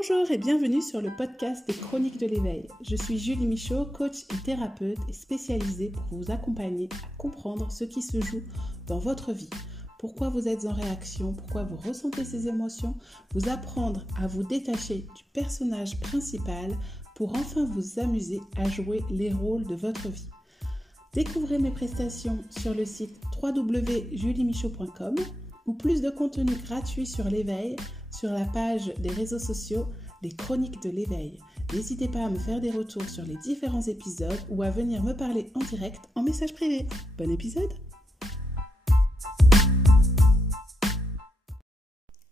Bonjour et bienvenue sur le podcast des Chroniques de l'éveil. Je suis Julie Michaud, coach et thérapeute et spécialisée pour vous accompagner à comprendre ce qui se joue dans votre vie. Pourquoi vous êtes en réaction, pourquoi vous ressentez ces émotions, vous apprendre à vous détacher du personnage principal pour enfin vous amuser à jouer les rôles de votre vie. Découvrez mes prestations sur le site www.juliemichaud.com ou plus de contenu gratuit sur l'éveil sur la page des réseaux sociaux Les Chroniques de l'éveil. N'hésitez pas à me faire des retours sur les différents épisodes ou à venir me parler en direct en message privé. Bon épisode!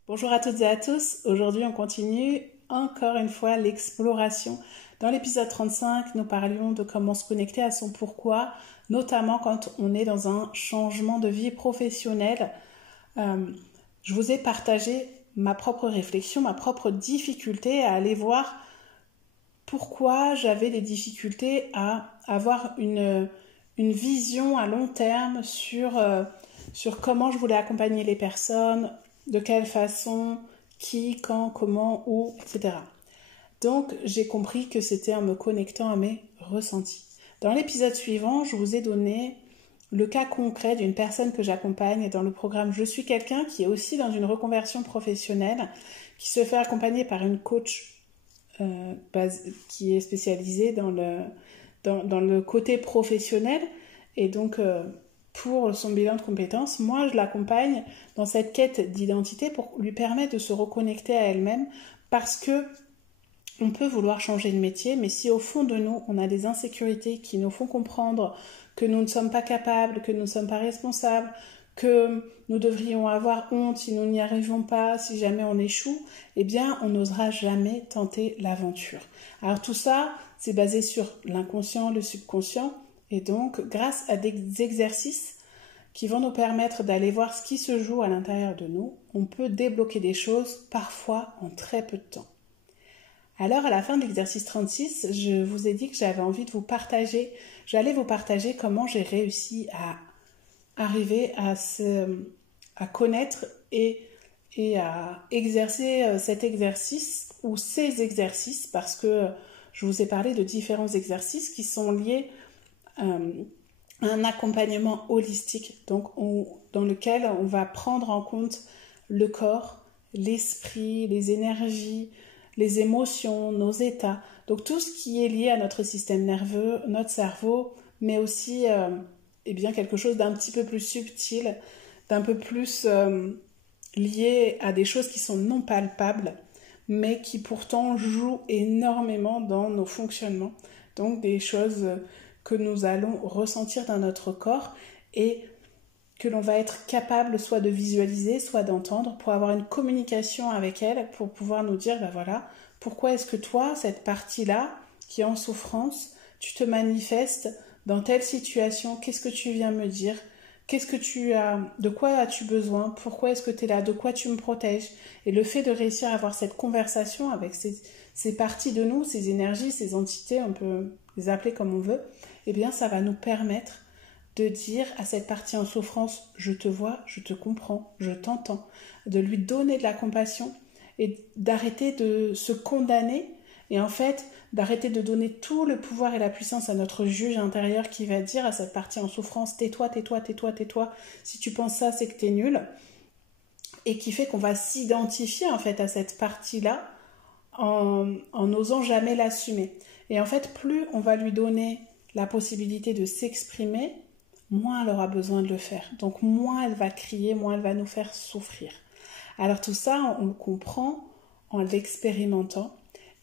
Bonjour à toutes et à tous. Aujourd'hui, on continue encore une fois l'exploration. Dans l'épisode 35, nous parlions de comment se connecter à son pourquoi, notamment quand on est dans un changement de vie professionnelle. Je vous ai partagé ma propre réflexion, ma propre difficulté à aller voir pourquoi j'avais des difficultés à avoir une vision à long terme sur comment je voulais accompagner les personnes, de quelle façon, qui, quand, comment, où, etc. Donc, j'ai compris que c'était en me connectant à mes ressentis. Dans l'épisode suivant, je vous ai donné le cas concret d'une personne que j'accompagne dans le programme Je suis quelqu'un qui est aussi dans une reconversion professionnelle, qui se fait accompagner par une coach qui est spécialisée dans le côté professionnel. Et donc, pour son bilan de compétences, moi, je l'accompagne dans cette quête d'identité pour lui permettre de se reconnecter à elle-même parce que on peut vouloir changer de métier, mais si au fond de nous, on a des insécurités qui nous font comprendre que nous ne sommes pas capables, que nous ne sommes pas responsables, que nous devrions avoir honte si nous n'y arrivons pas, si jamais on échoue, eh bien, on n'osera jamais tenter l'aventure. Alors tout ça, c'est basé sur l'inconscient, le subconscient, et donc, grâce à des exercices qui vont nous permettre d'aller voir ce qui se joue à l'intérieur de nous, on peut débloquer des choses, parfois en très peu de temps. Alors, à la fin de l'exercice 36, je vous ai dit que j'allais vous partager comment j'ai réussi à arriver à connaître et à exercer cet exercice ou ces exercices, parce que je vous ai parlé de différents exercices qui sont liés à un accompagnement holistique, donc dans lequel on va prendre en compte le corps, l'esprit, les énergies, les émotions, nos états, donc tout ce qui est lié à notre système nerveux, notre cerveau, mais aussi quelque chose d'un petit peu plus subtil, d'un peu plus lié à des choses qui sont non palpables, mais qui pourtant jouent énormément dans nos fonctionnements, donc des choses que nous allons ressentir dans notre corps et que l'on va être capable soit de visualiser, soit d'entendre pour avoir une communication avec elle, pour pouvoir nous dire, voilà, pourquoi est-ce que toi, cette partie-là, qui est en souffrance, tu te manifestes dans telle situation, qu'est-ce que tu viens me dire, de quoi as-tu besoin, pourquoi est-ce que tu es là, de quoi tu me protèges. Et le fait de réussir à avoir cette conversation avec ces parties de nous, ces énergies, ces entités, on peut les appeler comme on veut, eh bien ça va nous permettre de dire à cette partie en souffrance, je te vois, je te comprends, je t'entends, de lui donner de la compassion et d'arrêter de se condamner et en fait d'arrêter de donner tout le pouvoir et la puissance à notre juge intérieur qui va dire à cette partie en souffrance, tais-toi, tais-toi, tais-toi, tais-toi, si tu penses ça c'est que t'es nul, et qui fait qu'on va s'identifier en fait à cette partie-là en n'osant jamais l'assumer. Et en fait, plus on va lui donner la possibilité de s'exprimer, moins elle aura besoin de le faire. Donc moins elle va crier, moins elle va nous faire souffrir. Alors tout ça, on le comprend en l'expérimentant.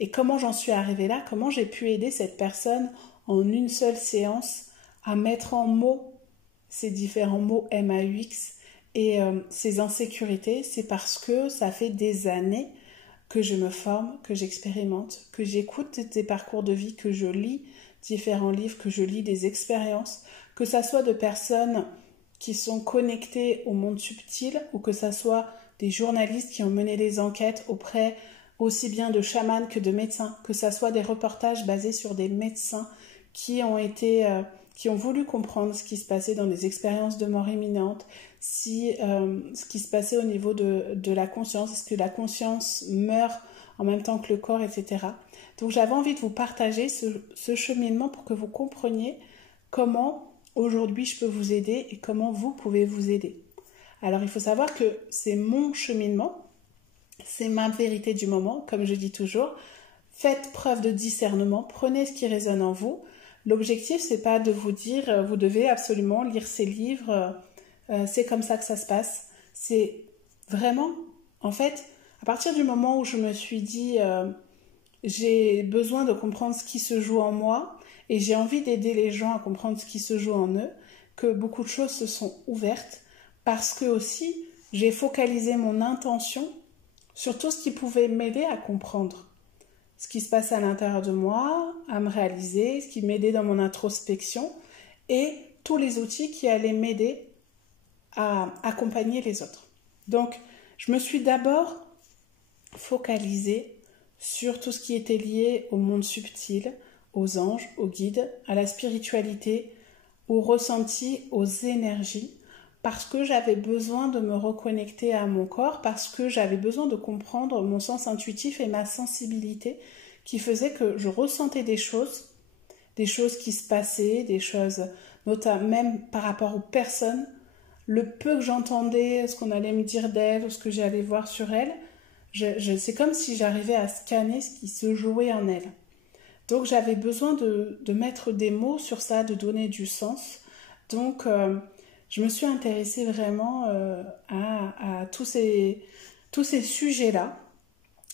Et comment j'en suis arrivée là, comment j'ai pu aider cette personne en une seule séance à mettre en mots ces différents mots MAUX et ces insécurités, c'est parce que ça fait des années que je me forme, que j'expérimente, que j'écoute des parcours de vie, que je lis différents livres, que je lis des expériences, que ça soit de personnes qui sont connectées au monde subtil ou que ça soit des journalistes qui ont mené des enquêtes auprès aussi bien de chamans que de médecins, que ça soit des reportages basés sur des médecins qui ont voulu comprendre ce qui se passait dans des expériences de mort imminente, ce qui se passait au niveau de la conscience, est-ce que la conscience meurt en même temps que le corps, etc. Donc j'avais envie de vous partager ce cheminement pour que vous compreniez comment aujourd'hui je peux vous aider et comment vous pouvez vous aider. Alors il faut savoir que c'est mon cheminement, c'est ma vérité du moment, comme je dis toujours. Faites preuve de discernement, prenez ce qui résonne en vous. L'objectif, c'est pas de vous dire vous devez absolument lire ces livres, c'est comme ça que ça se passe. C'est vraiment, en fait, à partir du moment où je me suis dit j'ai besoin de comprendre ce qui se joue en moi et j'ai envie d'aider les gens à comprendre ce qui se joue en eux, que beaucoup de choses se sont ouvertes parce que aussi j'ai focalisé mon intention sur tout ce qui pouvait m'aider à comprendre ce qui se passe à l'intérieur de moi, à me réaliser, ce qui m'aidait dans mon introspection et tous les outils qui allaient m'aider à accompagner les autres. Donc, je me suis d'abord focalisée sur tout ce qui était lié au monde subtil, aux anges, aux guides, à la spiritualité, aux ressentis, aux énergies, parce que j'avais besoin de me reconnecter à mon corps, parce que j'avais besoin de comprendre mon sens intuitif et ma sensibilité qui faisait que je ressentais des choses qui se passaient, des choses, notamment même par rapport aux personnes, le peu que j'entendais, ce qu'on allait me dire d'elles ou ce que j'allais voir sur elles, c'est comme si j'arrivais à scanner ce qui se jouait en elles. Donc j'avais besoin de mettre des mots sur ça, de donner du sens. Donc je me suis intéressée vraiment à tous ces sujets-là.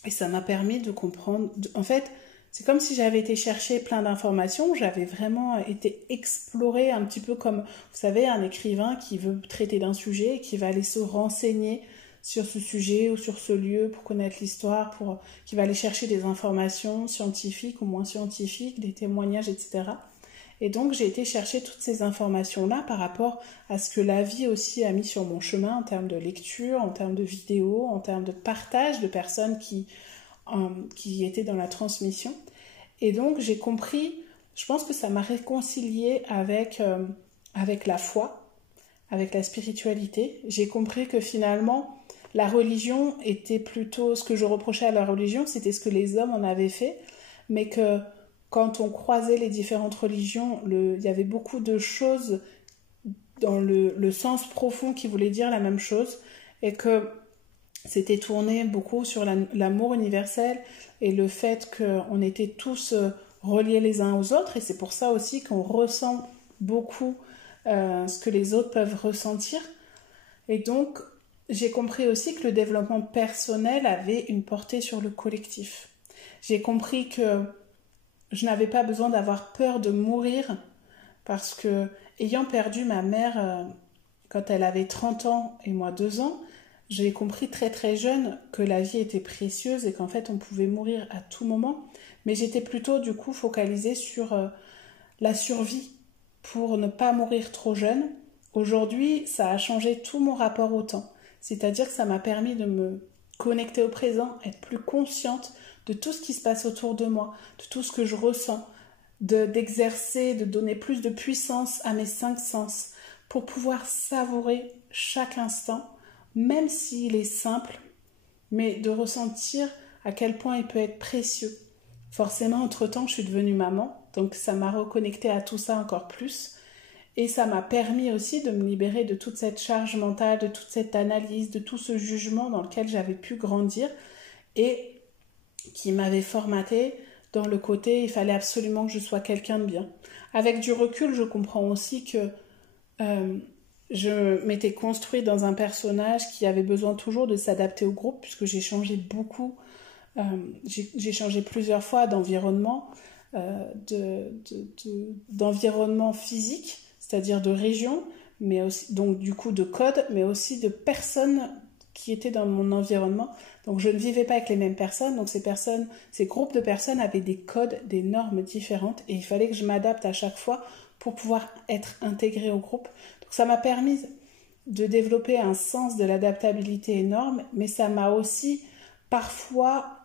Et ça m'a permis de comprendre. En fait, c'est comme si j'avais été chercher plein d'informations. J'avais vraiment été explorer un petit peu comme, vous savez, un écrivain qui veut traiter d'un sujet et qui va aller se renseigner sur ce sujet ou sur ce lieu pour connaître l'histoire, qui va aller chercher des informations scientifiques ou moins scientifiques, des témoignages, etc. Et donc, j'ai été chercher toutes ces informations-là par rapport à ce que la vie aussi a mis sur mon chemin en termes de lecture, en termes de vidéos, en termes de partage de personnes qui étaient dans la transmission. Et donc, j'ai compris, je pense que ça m'a réconciliée avec la foi, avec la spiritualité. J'ai compris que finalement, la religion était plutôt, ce que je reprochais à la religion, c'était ce que les hommes en avaient fait, mais que quand on croisait les différentes religions, il y avait beaucoup de choses dans le sens profond qui voulaient dire la même chose et que c'était tourné beaucoup sur l'amour universel et le fait qu'on était tous reliés les uns aux autres, et c'est pour ça aussi qu'on ressent beaucoup ce que les autres peuvent ressentir. Et donc, j'ai compris aussi que le développement personnel avait une portée sur le collectif. J'ai compris que je n'avais pas besoin d'avoir peur de mourir parce que, ayant perdu ma mère quand elle avait 30 ans et moi 2 ans, j'ai compris très très jeune que la vie était précieuse et qu'en fait on pouvait mourir à tout moment. Mais j'étais plutôt du coup focalisée sur la survie pour ne pas mourir trop jeune. Aujourd'hui, ça a changé tout mon rapport au temps. C'est-à-dire que ça m'a permis de me connecter au présent, être plus consciente de tout ce qui se passe autour de moi, de tout ce que je ressens, d'exercer, de donner plus de puissance à mes 5 sens pour pouvoir savourer chaque instant, même s'il est simple, mais de ressentir à quel point il peut être précieux. Forcément, entre-temps, je suis devenue maman, donc ça m'a reconnectée à tout ça encore plus. Et ça m'a permis aussi de me libérer de toute cette charge mentale, de toute cette analyse, de tout ce jugement dans lequel j'avais pu grandir et qui m'avait formaté dans le côté il fallait absolument que je sois quelqu'un de bien. Avec du recul, je comprends aussi que je m'étais construite dans un personnage qui avait besoin toujours de s'adapter au groupe, puisque j'ai changé beaucoup, j'ai changé plusieurs fois d'environnement, d'environnement physique, c'est-à-dire de région, mais aussi, donc du coup de code, mais aussi de personnes qui étaient dans mon environnement. Donc je ne vivais pas avec les mêmes personnes, donc ces groupes de personnes avaient des codes, des normes différentes, et il fallait que je m'adapte à chaque fois pour pouvoir être intégrée au groupe. Donc ça m'a permis de développer un sens de l'adaptabilité énorme, mais ça m'a aussi parfois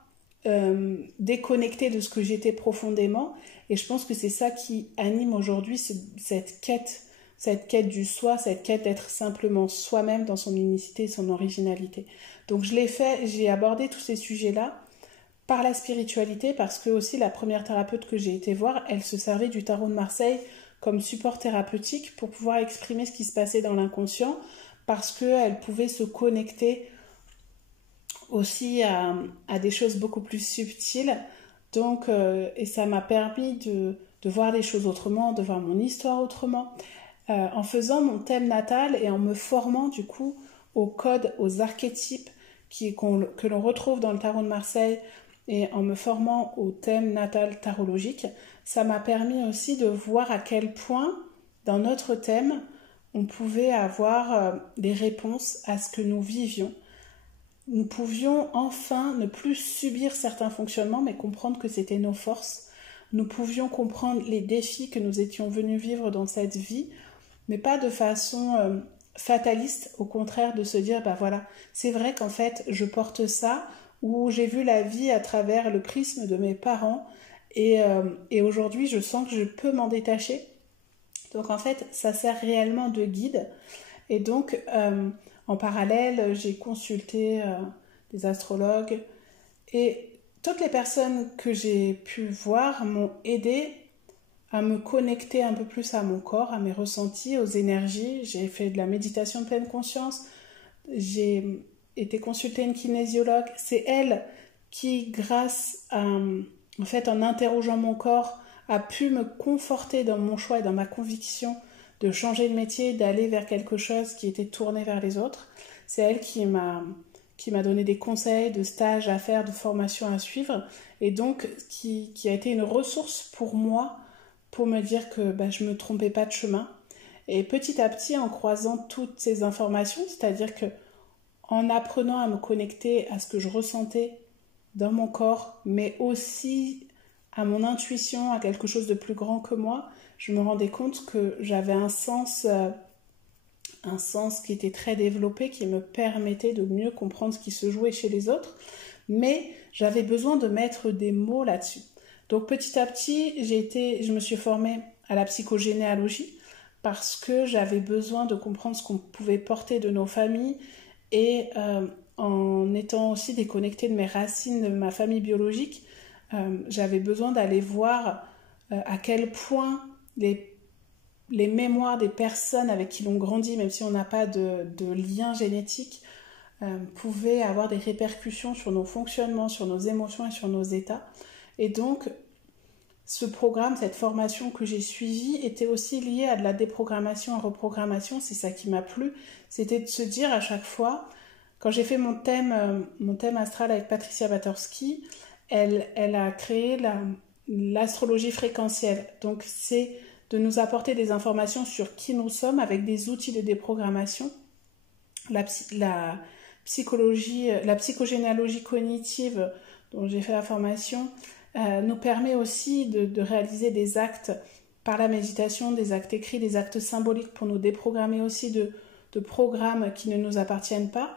déconnectée de ce que j'étais profondément, et je pense que c'est ça qui anime aujourd'hui cette quête du soi, cette quête d'être simplement soi-même dans son unicité et son originalité. Donc je l'ai fait, j'ai abordé tous ces sujets-là par la spiritualité, parce que aussi la première thérapeute que j'ai été voir, elle se servait du tarot de Marseille comme support thérapeutique pour pouvoir exprimer ce qui se passait dans l'inconscient, parce qu'elle pouvait se connecter aussi à des choses beaucoup plus subtiles. Donc, et ça m'a permis de voir les choses autrement, de voir mon histoire autrement. En faisant mon thème natal et en me formant du coup aux codes, aux archétypes que l'on retrouve dans le tarot de Marseille, et en me formant au thème natal tarologique, ça m'a permis aussi de voir à quel point, dans notre thème, on pouvait avoir des réponses à ce que nous vivions. Nous pouvions enfin ne plus subir certains fonctionnements, mais comprendre que c'était nos forces. Nous pouvions comprendre les défis que nous étions venus vivre dans cette vie, mais pas de façon fataliste, au contraire de se dire, bah voilà, c'est vrai qu'en fait, je porte ça, ou j'ai vu la vie à travers le prisme de mes parents, et aujourd'hui, je sens que je peux m'en détacher. Donc en fait, ça sert réellement de guide. Et donc, en parallèle, j'ai consulté des astrologues, et toutes les personnes que j'ai pu voir m'ont aidé à me connecter un peu plus à mon corps, à mes ressentis, aux énergies. J'ai fait de la méditation de pleine conscience, j'ai été consulter une kinésiologue. C'est elle qui, grâce à, en fait, en interrogeant mon corps, a pu me conforter dans mon choix et dans ma conviction de changer de métier, d'aller vers quelque chose qui était tourné vers les autres. C'est elle qui m'a donné des conseils de stages à faire, de formations à suivre, et donc qui a été une ressource pour moi, pour me dire que je ne me trompais pas de chemin. Et petit à petit, en croisant toutes ces informations, c'est-à-dire que en apprenant à me connecter à ce que je ressentais dans mon corps, mais aussi à mon intuition, à quelque chose de plus grand que moi, je me rendais compte que j'avais un sens qui était très développé, qui me permettait de mieux comprendre ce qui se jouait chez les autres, mais j'avais besoin de mettre des mots là-dessus. Donc petit à petit, je me suis formée à la psychogénéalogie, parce que j'avais besoin de comprendre ce qu'on pouvait porter de nos familles, et en étant aussi déconnectée de mes racines, de ma famille biologique, j'avais besoin d'aller voir à quel point les mémoires des personnes avec qui l'on grandit, même si on n'a pas de lien génétique, pouvaient avoir des répercussions sur nos fonctionnements, sur nos émotions et sur nos états. Et donc, ce programme, cette formation que j'ai suivie était aussi liée à de la déprogrammation et reprogrammation. C'est ça qui m'a plu. C'était de se dire à chaque fois, quand j'ai fait mon thème astral avec Patricia Batorsky, elle a créé l'astrologie fréquentielle. Donc c'est de nous apporter des informations sur qui nous sommes avec des outils de déprogrammation. La psychogénéalogie cognitive dont j'ai fait la formation nous permet aussi de réaliser des actes par la méditation, des actes écrits, des actes symboliques pour nous déprogrammer aussi de programmes qui ne nous appartiennent pas,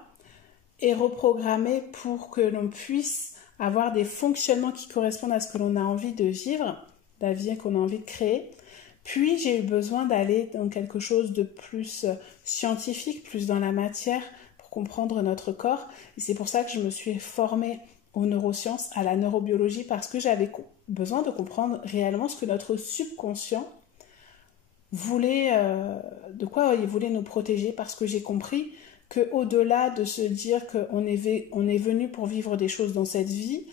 et reprogrammer pour que l'on puisse avoir des fonctionnements qui correspondent à ce que l'on a envie de vivre, la vie qu'on a envie de créer. Puis j'ai eu besoin d'aller dans quelque chose de plus scientifique, plus dans la matière, pour comprendre notre corps. Et c'est pour ça que je me suis formée aux neurosciences, à la neurobiologie, parce que j'avais besoin de comprendre réellement ce que notre subconscient voulait, de quoi il voulait nous protéger, parce que j'ai compris qu'au-delà de se dire qu'on est venu pour vivre des choses dans cette vie,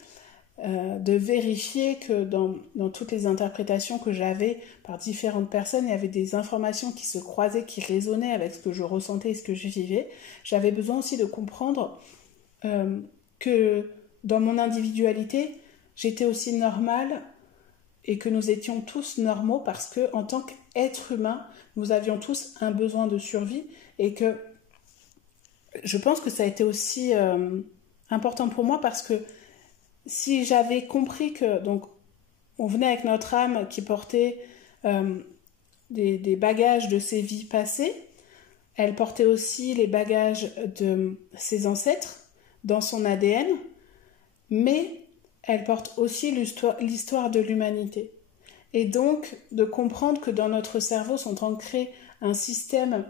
de vérifier que dans toutes les interprétations que j'avais par différentes personnes, il y avait des informations qui se croisaient, qui résonnaient avec ce que je ressentais et ce que je vivais. J'avais besoin aussi de comprendre que dans mon individualité, j'étais aussi normale, et que nous étions tous normaux, parce que en tant qu'être humain, nous avions tous un besoin de survie, et que je pense que ça a été aussi important pour moi, parce que si j'avais compris que donc on venait avec notre âme qui portait des bagages de ses vies passées, elle portait aussi les bagages de ses ancêtres dans son ADN, mais elle porte aussi l'histoire de l'humanité. Et donc, de comprendre que dans notre cerveau sont ancrés un système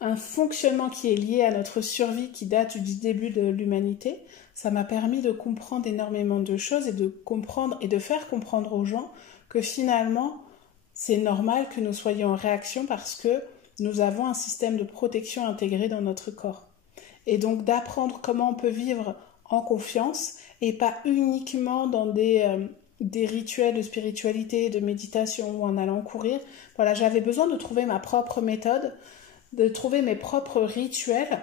un fonctionnement qui est lié à notre survie qui date du début de l'humanité. Ça m'a permis de comprendre énormément de choses et de comprendre et de faire comprendre aux gens que finalement, c'est normal que nous soyons en réaction parce que nous avons un système de protection intégré dans notre corps. Et donc d'apprendre comment on peut vivre en confiance et pas uniquement dans des rituels de spiritualité, de méditation ou en allant courir. Voilà, j'avais besoin de trouver ma propre méthode, de trouver mes propres rituels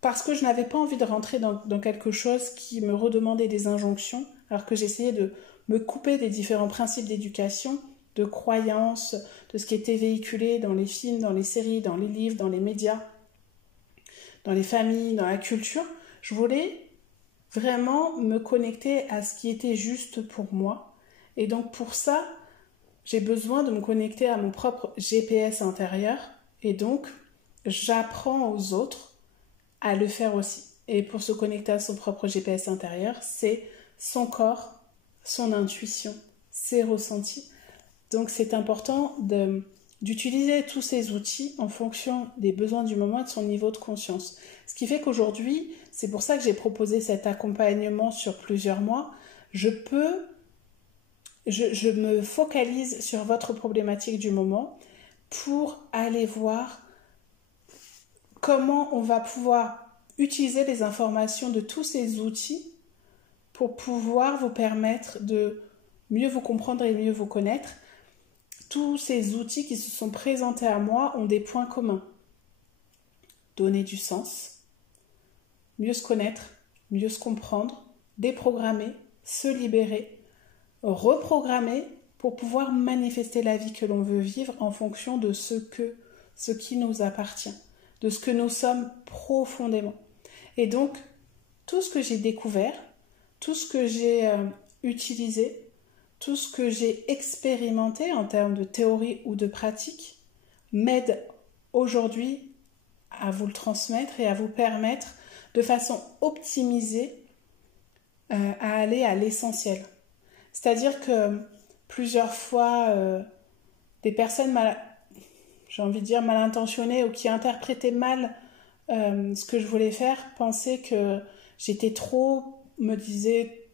parce que je n'avais pas envie de rentrer dans quelque chose qui me redemandait des injonctions, alors que j'essayais de me couper des différents principes d'éducation, de croyances, de ce qui était véhiculé dans les films, dans les séries, dans les livres, dans les médias, dans les familles, dans la culture. Je voulais vraiment me connecter à ce qui était juste pour moi. Et donc pour ça, j'ai besoin de me connecter à mon propre GPS intérieur. Et donc, j'apprends aux autres à le faire aussi. Et pour se connecter à son propre GPS intérieur, c'est son corps, son intuition, ses ressentis. Donc c'est important d'utiliser tous ces outils en fonction des besoins du moment et de son niveau de conscience. Ce qui fait qu'aujourd'hui, c'est pour ça que j'ai proposé cet accompagnement sur plusieurs mois, je me focalise sur votre problématique du moment pour aller voir comment on va pouvoir utiliser les informations de tous ces outils pour pouvoir vous permettre de mieux vous comprendre et mieux vous connaître. Tous ces outils qui se sont présentés à moi ont des points communs. Donner du sens, mieux se connaître, mieux se comprendre, déprogrammer, se libérer, reprogrammer pour pouvoir manifester la vie que l'on veut vivre en fonction de ce qui nous appartient, de ce que nous sommes profondément. Et donc, tout ce que j'ai découvert, tout ce que j'ai utilisé, tout ce que j'ai expérimenté en termes de théorie ou de pratique m'aide aujourd'hui à vous le transmettre et à vous permettre de façon optimisée à aller à l'essentiel. C'est-à-dire que plusieurs fois, des personnes mal intentionnées ou qui interprétaient mal ce que je voulais faire, pensaient que j'étais trop, me disaient,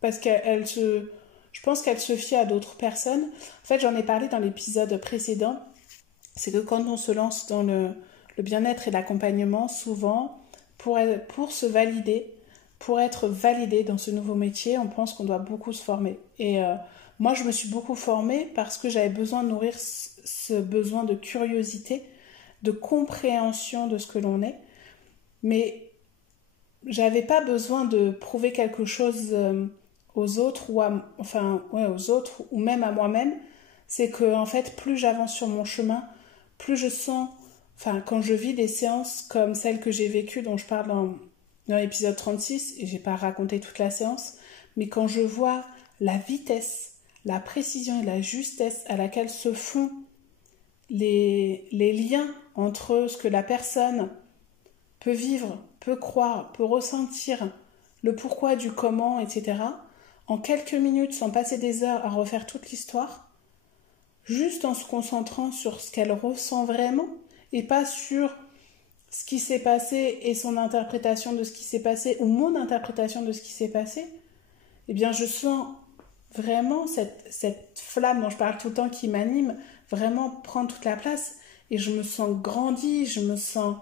parce je pense qu'elle se fie à d'autres personnes. En fait, j'en ai parlé dans l'épisode précédent. C'est que quand on se lance dans le bien-être et l'accompagnement, souvent, pour se valider, pour être validé dans ce nouveau métier, on pense qu'on doit beaucoup se former. Et moi, je me suis beaucoup formée parce que j'avais besoin de nourrir ce besoin de curiosité, de compréhension de ce que l'on est. Mais j'avais pas besoin de prouver quelque chose aux autres aux autres ou même à moi-même. C'est que en fait, plus j'avance sur mon chemin, plus je sens, quand je vis des séances comme celle que j'ai vécue, dont je parle dans l'épisode 36, et j'ai pas raconté toute la séance, mais quand je vois la vitesse, la précision et la justesse à laquelle se font les liens entre ce que la personne peut vivre, peut croire, peut ressentir, le pourquoi du comment, etc., en quelques minutes, sans passer des heures à refaire toute l'histoire, juste en se concentrant sur ce qu'elle ressent vraiment, et pas sur ce qui s'est passé et son interprétation de ce qui s'est passé, ou mon interprétation de ce qui s'est passé, eh bien je sens vraiment cette flamme dont je parle tout le temps qui m'anime, vraiment prendre toute la place, et je me sens grandie, je me sens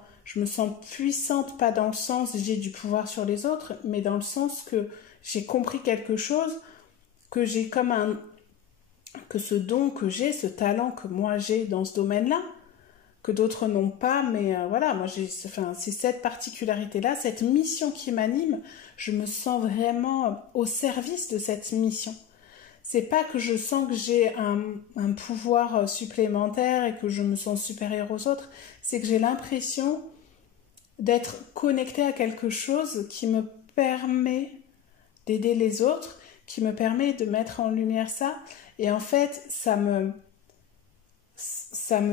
puissante, pas dans le sens j'ai du pouvoir sur les autres, mais dans le sens que j'ai compris quelque chose, que j'ai que ce don que j'ai, ce talent que moi j'ai dans ce domaine-là, que d'autres n'ont pas, mais voilà, moi c'est cette particularité-là, cette mission qui m'anime, je me sens vraiment au service de cette mission. C'est pas que je sens que j'ai un pouvoir supplémentaire et que je me sens supérieure aux autres, c'est que j'ai l'impression d'être connectée à quelque chose qui me permet d'aider les autres, qui me permet de mettre en lumière ça, et en fait ça me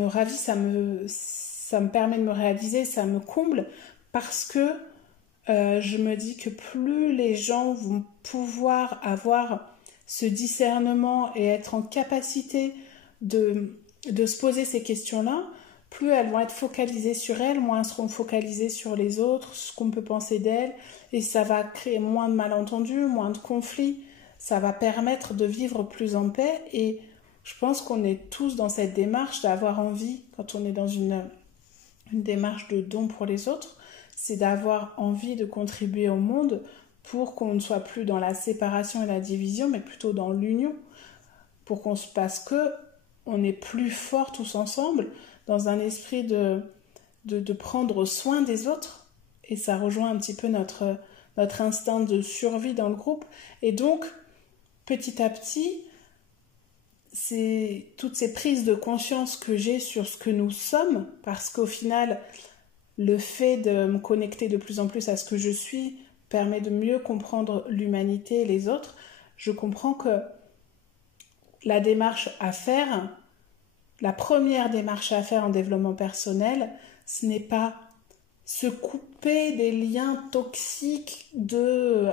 ravit, ça me permet de me réaliser, ça me comble, parce que je me dis que plus les gens vont pouvoir avoir ce discernement et être en capacité de se poser ces questions-là, plus elles vont être focalisées sur elles, moins elles seront focalisées sur les autres, ce qu'on peut penser d'elles, et ça va créer moins de malentendus, moins de conflits, ça va permettre de vivre plus en paix. Et je pense qu'on est tous dans cette démarche d'avoir envie, quand on est dans une démarche de don pour les autres, c'est d'avoir envie de contribuer au monde pour qu'on ne soit plus dans la séparation et la division, mais plutôt dans l'union, parce que on est plus forts tous ensemble, dans un esprit de prendre soin des autres, et ça rejoint un petit peu notre instinct de survie dans le groupe. Et donc, petit à petit, c'est toutes ces prises de conscience que j'ai sur ce que nous sommes, parce qu'au final, le fait de me connecter de plus en plus à ce que je suis permet de mieux comprendre l'humanité et les autres. Je comprends que la démarche à faire, la première démarche à faire en développement personnel, ce n'est pas se couper des liens toxiques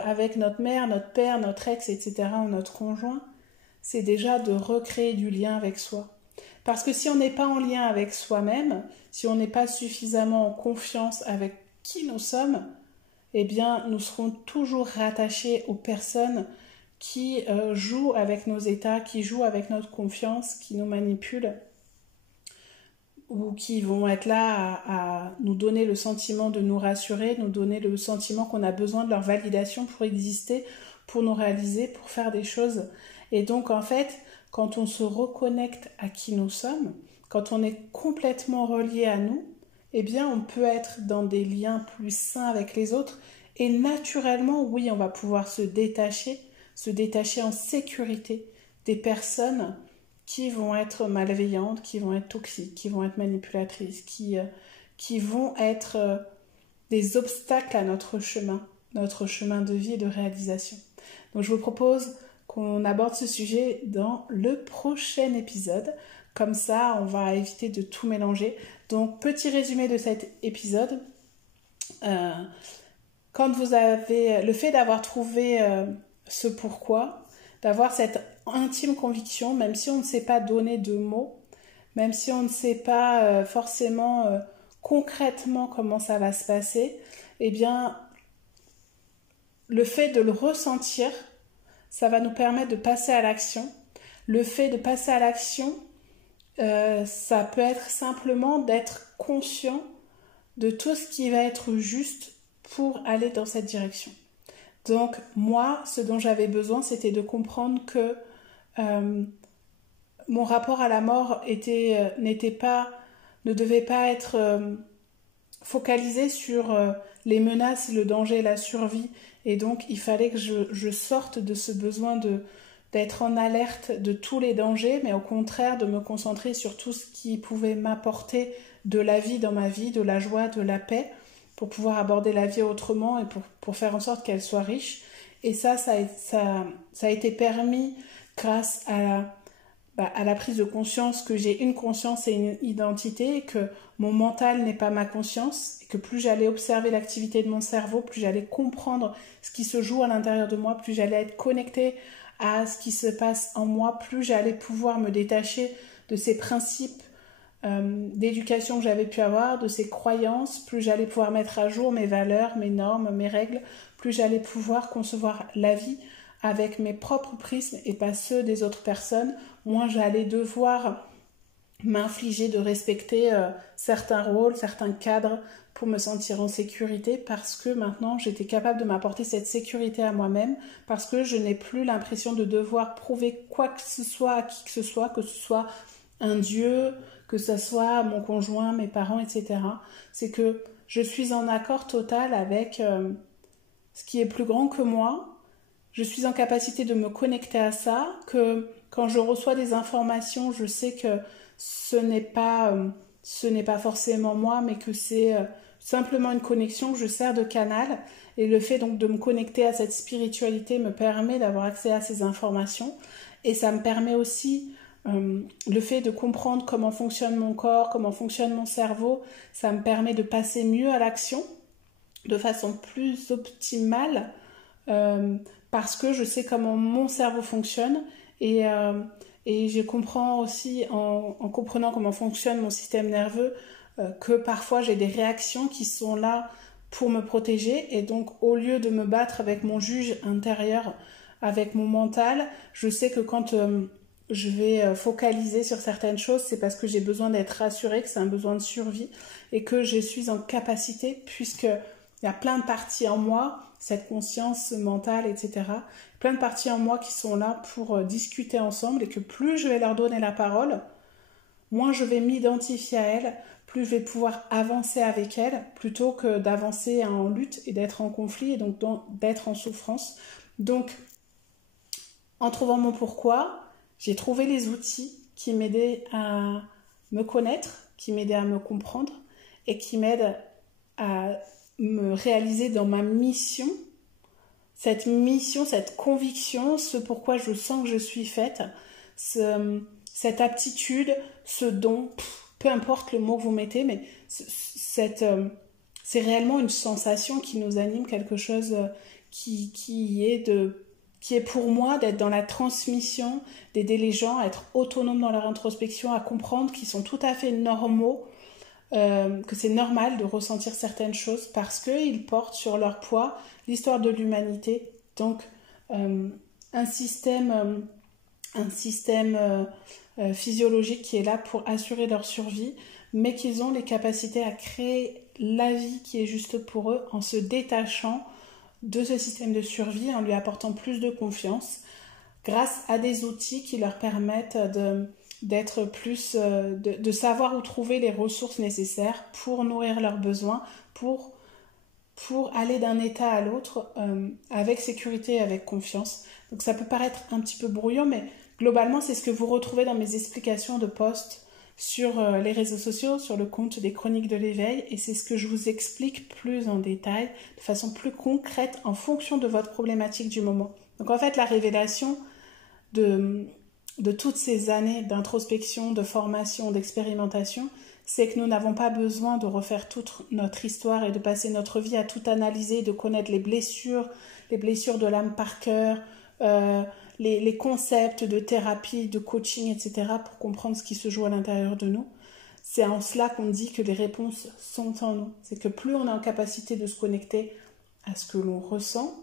avec notre mère, notre père, notre ex, etc., ou notre conjoint. C'est déjà de recréer du lien avec soi. Parce que si on n'est pas en lien avec soi-même, si on n'est pas suffisamment en confiance avec qui nous sommes, eh bien, nous serons toujours rattachés aux personnes qui jouent avec nos états, qui jouent avec notre confiance, qui nous manipulent, ou qui vont être là à nous donner le sentiment de nous rassurer, nous donner le sentiment qu'on a besoin de leur validation pour exister, pour nous réaliser, pour faire des choses. Et donc, en fait, quand on se reconnecte à qui nous sommes, quand on est complètement relié à nous, eh bien, on peut être dans des liens plus sains avec les autres. Et naturellement, oui, on va pouvoir se détacher en sécurité des personnes qui vont être malveillantes, qui vont être toxiques, qui vont être manipulatrices, qui vont être des obstacles à notre chemin de vie et de réalisation. Donc je vous propose qu'on aborde ce sujet dans le prochain épisode. Comme ça, on va éviter de tout mélanger. Donc, petit résumé de cet épisode. Quand vous avez le fait d'avoir trouvé ce pourquoi, d'avoir cette intime conviction, même si on ne sait pas donner de mots, même si on ne sait pas forcément concrètement comment ça va se passer, eh bien, le fait de le ressentir, ça va nous permettre de passer à l'action. Le fait de passer à l'action, ça peut être simplement d'être conscient de tout ce qui va être juste pour aller dans cette direction. Donc moi, ce dont j'avais besoin, c'était de comprendre que mon rapport à la mort ne devait pas être focalisé sur les menaces, le danger, la survie. Et donc il fallait que je sorte de ce besoin d'être en alerte de tous les dangers, mais au contraire de me concentrer sur tout ce qui pouvait m'apporter de la vie dans ma vie, de la joie, de la paix, pour pouvoir aborder la vie autrement et pour faire en sorte qu'elle soit riche. Et ça a été permis grâce à la prise de conscience que j'ai une conscience et une identité, et que mon mental n'est pas ma conscience, et que plus j'allais observer l'activité de mon cerveau, plus j'allais comprendre ce qui se joue à l'intérieur de moi, plus j'allais être connectée à ce qui se passe en moi, plus j'allais pouvoir me détacher de ces principes d'éducation que j'avais pu avoir, de ces croyances, plus j'allais pouvoir mettre à jour mes valeurs, mes normes, mes règles, plus j'allais pouvoir concevoir la vie avec mes propres prismes et pas ceux des autres personnes, moins j'allais devoir m'infliger de respecter certains rôles, certains cadres pour me sentir en sécurité, parce que maintenant j'étais capable de m'apporter cette sécurité à moi-même, parce que je n'ai plus l'impression de devoir prouver quoi que ce soit à qui que ce soit un dieu, que ce soit mon conjoint, mes parents, etc. C'est que je suis en accord total avec ce qui est plus grand que moi. Je suis en capacité de me connecter à ça, que quand je reçois des informations, je sais que ce n'est pas forcément moi, mais que c'est simplement une connexion que je sers de canal. Et le fait donc de me connecter à cette spiritualité me permet d'avoir accès à ces informations. Et ça me permet aussi, le fait de comprendre comment fonctionne mon corps, comment fonctionne mon cerveau, ça me permet de passer mieux à l'action, de façon plus optimale, parce que je sais comment mon cerveau fonctionne, et Et je comprends aussi, en comprenant comment fonctionne mon système nerveux, que parfois j'ai des réactions qui sont là pour me protéger. Et donc, au lieu de me battre avec mon juge intérieur, avec mon mental, je sais que quand je vais focaliser sur certaines choses, c'est parce que j'ai besoin d'être rassurée, que c'est un besoin de survie et que je suis en capacité, puisque il y a plein de parties en moi, cette conscience mentale, etc. Plein de parties en moi qui sont là pour discuter ensemble et que plus je vais leur donner la parole, moins je vais m'identifier à elles, plus je vais pouvoir avancer avec elles, plutôt que d'avancer en lutte et d'être en conflit et donc d'être en souffrance. Donc, en trouvant mon pourquoi, j'ai trouvé les outils qui m'aidaient à me connaître, qui m'aidaient à me comprendre et qui m'aident à me réaliser dans ma mission, cette conviction, ce pourquoi je sens que je suis faite, cette aptitude, ce don, peu importe le mot que vous mettez, mais c'est réellement une sensation qui nous anime, quelque chose qui est pour moi d'être dans la transmission, d'aider les gens à être autonomes dans leur introspection, à comprendre qu'ils sont tout à fait normaux, que c'est normal de ressentir certaines choses parce qu'ils portent sur leur poids l'histoire de l'humanité. Donc, un système physiologique qui est là pour assurer leur survie, mais qu'ils ont les capacités à créer la vie qui est juste pour eux en se détachant de ce système de survie, en lui apportant plus de confiance grâce à des outils qui leur permettent d'être plus, de savoir où trouver les ressources nécessaires pour nourrir leurs besoins, pour aller d'un état à l'autre avec sécurité et avec confiance. Donc ça peut paraître un petit peu brouillon, mais globalement c'est ce que vous retrouvez dans mes explications de posts sur les réseaux sociaux, sur le compte des Chroniques de l'éveil, et c'est ce que je vous explique plus en détail, de façon plus concrète, en fonction de votre problématique du moment. Donc en fait, la révélation de toutes ces années d'introspection, de formation, d'expérimentation, c'est que nous n'avons pas besoin de refaire toute notre histoire et de passer notre vie à tout analyser, de connaître les blessures de l'âme par cœur, les concepts de thérapie, de coaching, etc. pour comprendre ce qui se joue à l'intérieur de nous. C'est en cela qu'on dit que les réponses sont en nous. C'est que plus on est en capacité de se connecter à ce que l'on ressent,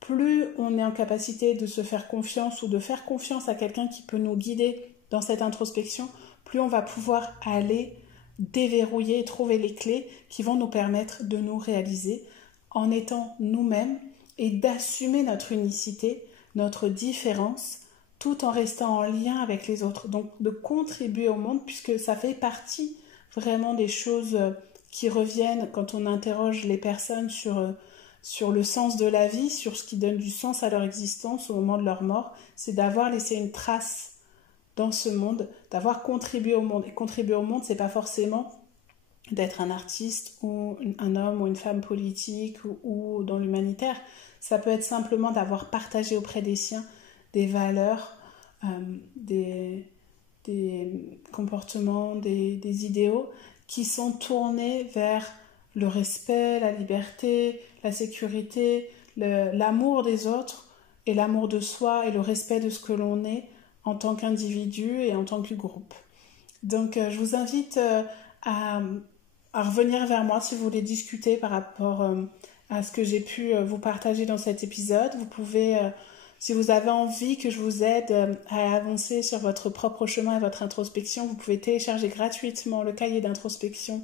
plus on est en capacité de se faire confiance ou de faire confiance à quelqu'un qui peut nous guider dans cette introspection, plus on va pouvoir aller déverrouiller et trouver les clés qui vont nous permettre de nous réaliser en étant nous-mêmes et d'assumer notre unicité, notre différence, tout en restant en lien avec les autres. Donc de contribuer au monde, puisque ça fait partie vraiment des choses qui reviennent quand on interroge les personnes sur le sens de la vie, sur ce qui donne du sens à leur existence au moment de leur mort, c'est d'avoir laissé une trace dans ce monde, d'avoir contribué au monde. Et contribuer au monde, c'est pas forcément d'être un artiste ou un homme ou une femme politique ou dans l'humanitaire. Ça peut être simplement d'avoir partagé auprès des siens des valeurs, des comportements, des idéaux qui sont tournés vers le respect, la liberté, la sécurité, l'amour des autres et l'amour de soi et le respect de ce que l'on est en tant qu'individu et en tant que groupe. Donc je vous invite à revenir vers moi si vous voulez discuter par rapport à ce que j'ai pu vous partager dans cet épisode. Vous pouvez, si vous avez envie que je vous aide à avancer sur votre propre chemin et votre introspection, vous pouvez télécharger gratuitement le cahier d'introspection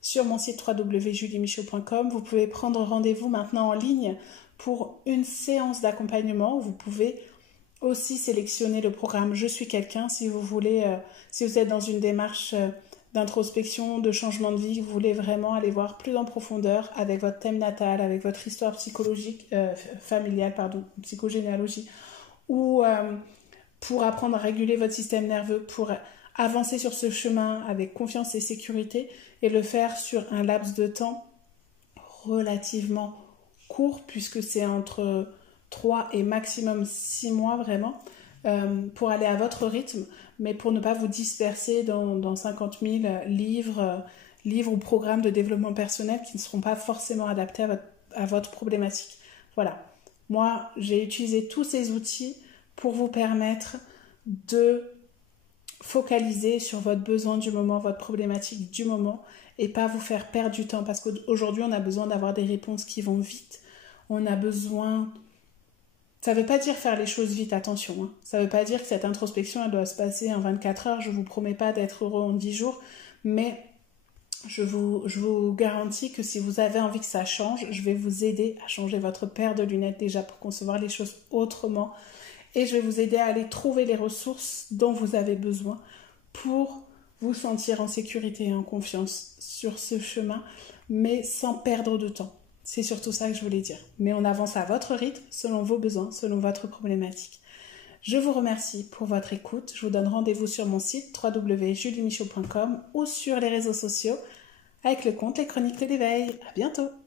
sur mon site www.juliemichaud.com. Vous pouvez prendre rendez-vous maintenant en ligne pour une séance d'accompagnement. Vous pouvez aussi sélectionner le programme Je suis quelqu'un si vous voulez, si vous êtes dans une démarche d'introspection, de changement de vie, vous voulez vraiment aller voir plus en profondeur avec votre thème natal, avec votre histoire psychologique, familiale, psychogénéalogie, ou pour apprendre à réguler votre système nerveux, pour avancer sur ce chemin avec confiance et sécurité et le faire sur un laps de temps relativement court, puisque c'est entre 3 et maximum 6 mois vraiment, pour aller à votre rythme, mais pour ne pas vous disperser dans 50 000 livres ou programmes de développement personnel qui ne seront pas forcément adaptés à votre problématique. Voilà, moi j'ai utilisé tous ces outils pour vous permettre de focaliser sur votre besoin du moment, votre problématique du moment, et pas vous faire perdre du temps, parce qu'aujourd'hui on a besoin d'avoir des réponses qui vont vite. On a besoin... Ça ne veut pas dire faire les choses vite, attention. Hein. Ça ne veut pas dire que cette introspection elle doit se passer en 24 heures. Je ne vous promets pas d'être heureux en 10 jours, mais je vous garantis que si vous avez envie que ça change, je vais vous aider à changer votre paire de lunettes déjà pour concevoir les choses autrement. Et je vais vous aider à aller trouver les ressources dont vous avez besoin pour vous sentir en sécurité et en confiance sur ce chemin, mais sans perdre de temps. C'est surtout ça que je voulais dire. Mais on avance à votre rythme, selon vos besoins, selon votre problématique. Je vous remercie pour votre écoute. Je vous donne rendez-vous sur mon site www.juliemichaud.com ou sur les réseaux sociaux avec le compte Les Chroniques de l'éveil. À bientôt!